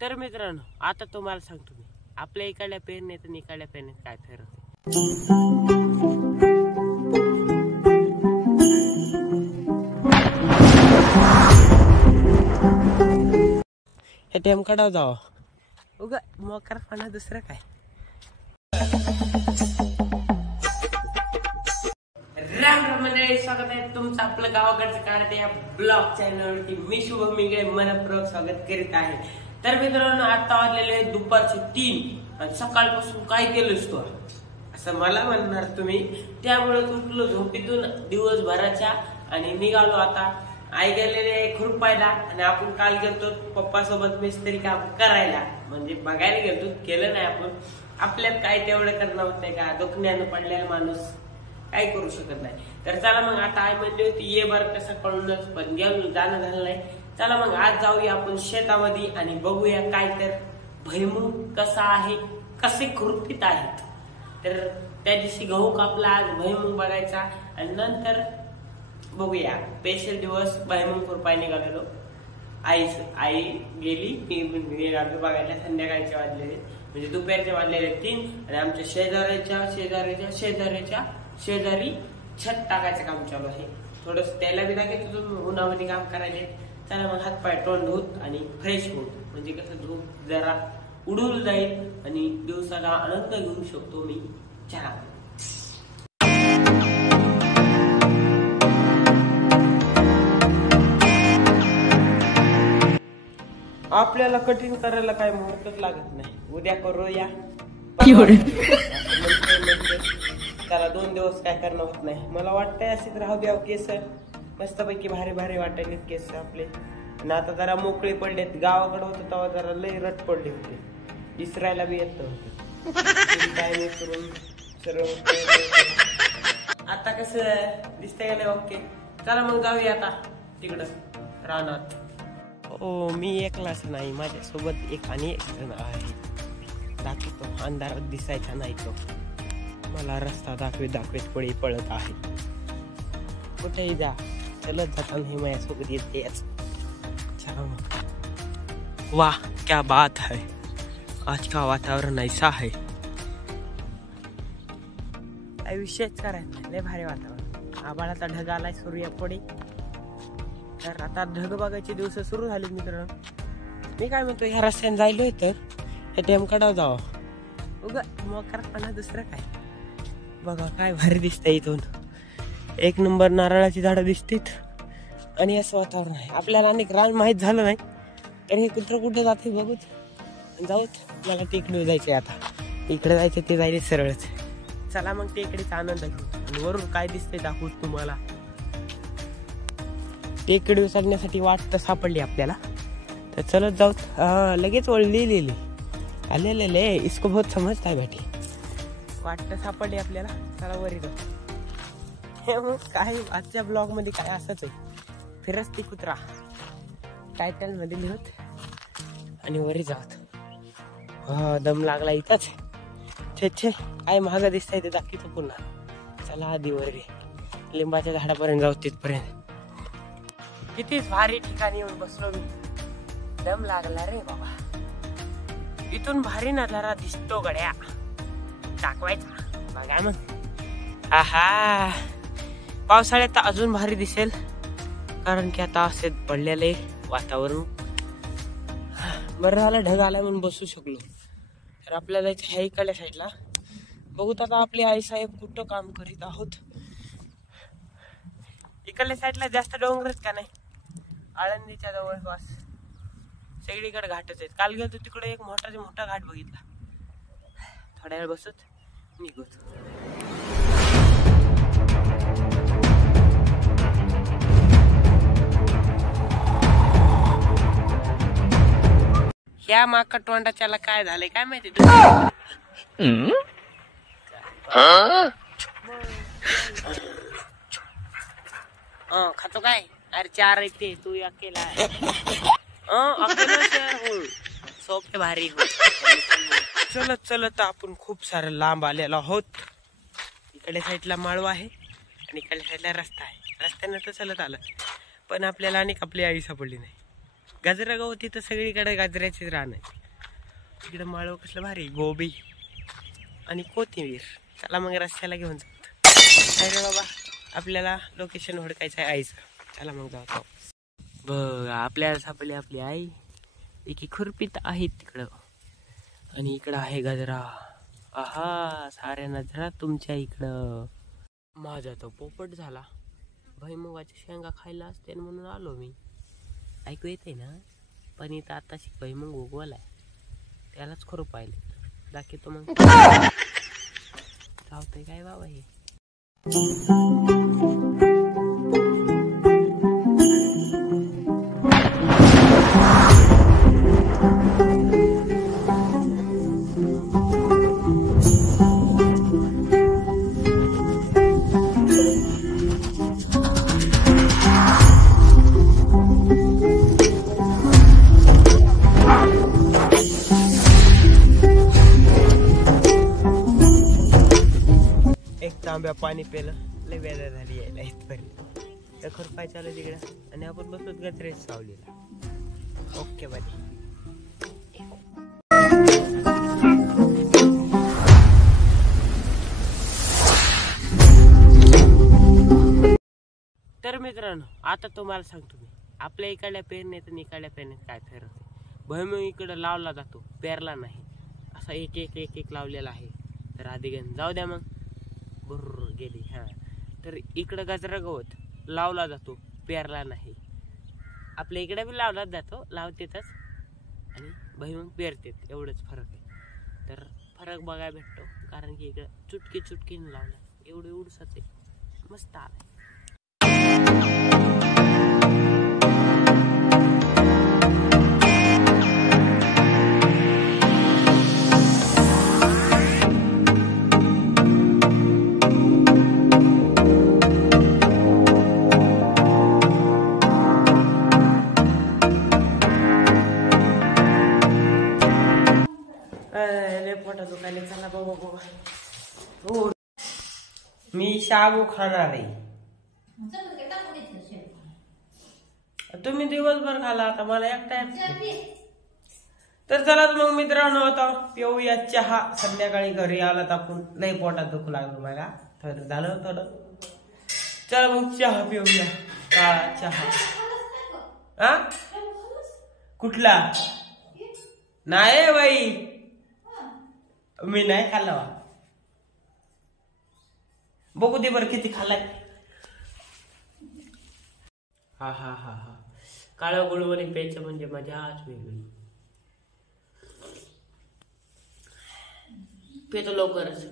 तर मित्रांनो, आता तुम्हाला सांगतो मी आपल्या इकडल्या पेरणीत आणि इकडल्या पेरणीत काय फरक आहे. हे टेमकडाव जावं उगा मोकरपणा दुसरं काय. राम राम मंडळी, स्वागत आहे तुमचं आपलं गावाकडचं कार्टे या ब्लॉग चॅनलवरती. मी शुभम मिगळे मनपूर्वक स्वागत करीत आहे. तर मित्रांनो, आता वाजलेले आहे दुपारचे 3 आणि सकाळपासून काय केलंस तू असं मला म्हणणार तुम्ही. त्यामुळे उठलो झोपेतून दिवसभराच्या आणि निघालो. आता आई गेलेले खुरपायला आणि आपण काल गेलतो पप्पा सोबत मिस्त्री काम करायला, म्हणजे बघायला गेलतो, केलं नाही आपण. आपल्यात काय तेवढं करणं होत नाही का, दुखण्यानं पडलेला माणूस काय करू शकत नाही. तर चला मग, आता आई म्हणली होती ये बरं कसं कळूनच, पण गेलो जाणं झालं नाही. चला मग आज जाऊया आपण शेतामध्ये आणि बघूया काय तर भुईमूग कसा आहे, कसे खुरपीत आहेत. तर त्या दिवशी गहू कापला, आज भुईमूग बघायचा आणि नंतर बघूया. स्पेशल दिवस भुईमूग खुरपाय निघालेलो. आई गेली, मी निघालो बघायला. संध्याकाळचे वाजलेले म्हणजे दुपारचे वाजलेले 3 आणि आमच्या शेजारी छत टाकायचं काम चालू आहे. थोडस त्याला बी लागेल, उन्हामध्ये काम करायचे. चला मग हातपाय तोंड धुत आणि फ्रेश होत, म्हणजे कसं झोप जरा उडून जाईल आणि दिवसाला आनंद घेऊ शकतो मी. चला आपल्याला कठीण करायला काय मुहूर्तच लागत नाही. उद्या करूया, त्याला 2 दिवस काय करणं होत नाही. मला वाटतंय असेच राहू द्या केस, मस्तपैकी भारी भारी वाटायलेत केस आपले. आणि आता जरा मोकळे पडलेत. गावाकडे होतं तेव्हा जरा लई रट पडले होते, विसरायला बी येत नव्हते. काय नाही करून सर्व आता कसं दिसतंय का नाही ओके. चला मग जाऊया आता तिकडं रानात. ओ मी एकलाच नाही, माझ्यासोबत एक जण आहे. दाखवतो, अंधारात दिसायचा नाही तो. मला रस्ता दाखवीत पुढे पळत आहे. कुठेही जा, चलत जाताना हे माझ्यासोबत येतेच. चला मग. वाह क्या बात है, आज का वातावरण ऐसा है. काही विषयच करायचा, लय भारी वातावरण. आभाळाचा ढग आलाय सूर्यापुढे. तर आता ढग बघायचे दिवस सुरू झाले मित्रांनो. मी काय म्हणतो, ह्या रस्त्याने जायलोय तर हे टेमकडाव जावं उगा मोकरपणा दुसरं काय. बघा काय भारी दिसतंय इथून. एक नंबर नारळाची झाडं दिसतील आणि असं वातावरण आहे. आपल्याला अनेक रान माहीत झालं नाही तर हे कुठं जाते बघूच. जाऊच, मला टेकडीवर जायचंय. आता इकडे जायचं ते जायले सरळच. चला मग टेकडीचा आनंद घेऊ आणि वरून काय दिसतंय दाखवू तुम्हाला. टेकडीवर चढण्यासाठी वाट तर सापडली आपल्याला, तर चलत जाऊ. लगेच वळलेली आलेले इसको बहुत समजता है बेटी. वाट तर सापडली आपल्याला. चला वरी जाऊ. काय आजच्या ब्लॉग मध्ये काय असंच आहे, फिरस्ती कुत्रा टायटल मध्ये लिहत आणि वरी जात. दम लागला इथंच. छे काय महाग दिसतंय ते दाखवतो पुन्हा. चला आधी वरी लिंबाच्या झाडापर्यंत जाऊ. तिथपर्यंत किती भारी ठिकाणी येऊन बसलो मी. दम लागला रे बाबा. इथून भारी नजारा दिसतो गड्या. दाखवायचा बघा मग. आहा, पावसाळ्यात तर अजून भारी दिसेल, कारण की आता असे पडलेले वातावरण. बरं झालं ढग आला म्हणून बसू शकलो. तर आपल्याला ह्या इकडल्या साईडला बघूत. आता आपली आई साहेब कुठं काम करीत आहोत. इकडल्या साईडला जास्त डोंगरच का नाही, आळंदीच्या जवळपास सगळीकडे घाटच आहेत. काल गेलो तिकडे एक मोठा घाट बघितला. थोड्या वेळ बसत निघत. ह्या माकड तोंडाच्याला काय झालंय काय माहिती. खातो काय, अरे 4 येते तू अकेला आहे. सोपे भारी हो. चलत आपण खूप सारं लांब आलेलो आहोत. इकडे साईडला माळवा आहे आणि इकडल्या साईडला रस्ता आहे. रस्त्यानं तर चलत आलं, पण आपल्याला अनेक आपली आई सापडली नाही. गाजरा गवत इथं सगळीकडे गाजऱ्याचीच रान आहे. इकडे माळव कसलं भारी, गोबी आणि कोथिंबीर. चला मग रस्त्याला घेऊन जात. अरे बाबा आपल्याला लोकेशन हुडकायचं आहे आईचं. चला मग जातो. बघ आपल्याला सापडली आपली आई. एकी खुरपीत आहे तिकडं आणि इकडं आहे गजरा. आहा साऱ्या नजरा तुमच्या इकडं. माझा तो पोपट झाला. भुईमुगाच्या शेंगा खायला असते म्हणून आलो मी. ऐकू येते ना. पण इथं आताशी भुईमुग उगवलाय, त्यालाच खरं पाहिले दाखवतो मग. चावतंय काय बाबा हे. तांब्या पाणी पेलं, लय वेदना झाली यायला इथपर्यंत. तर खुरपाय चालू तिकडं आणि आपण बसलोत गजरेच सावलीला. Okay bye. तर मित्रांनो आता तुम्हाला सांगतो मी आपल्या इकडल्या पेरण्यात आणि इकडल्या पेरण्यात काय फरक आहे. भुईमुग इकडं लावला जातो, पेरला नाही. असा एक एक एक एक लावलेला आहे. तर आधी घेऊन जाऊ द्या मग. बरोबर गेली. हां तर इकडं गजरा गवत लावला जातो, पेरला नाही. आपल्या इकडे बी लावलाच जातो, लावतेतच आणि भुईमुग पेरतेत. एवढंच फरक आहे. तर फरक बघायला भेटतो कारण की इकडं चुटकी चुटकीने लावला. एवढं एवढंच आहे. मस्त आलं. पोटा दुखायला. चला बाबा बाबा. हो मी शाबू खाणार आहे. तुम्ही दिवसभर खाला, आता मला एक टाइम. तर चला मग मित्रांनो आता पिऊया चहा. संध्याकाळी घरी आलात आपण. लई पोटात दुखू लागलं मला. थोडं झालं थोडं. चला मग चहा पिऊया. काळा चहा. हा कुठला नाही बाई, मी नाही खाल्ला. बघू दे बरं किती खाल्लाय. हा हा हा हा. काळा गुळवणी प्यायचं म्हणजे मजाच वेगळी. पेतो लवकरच.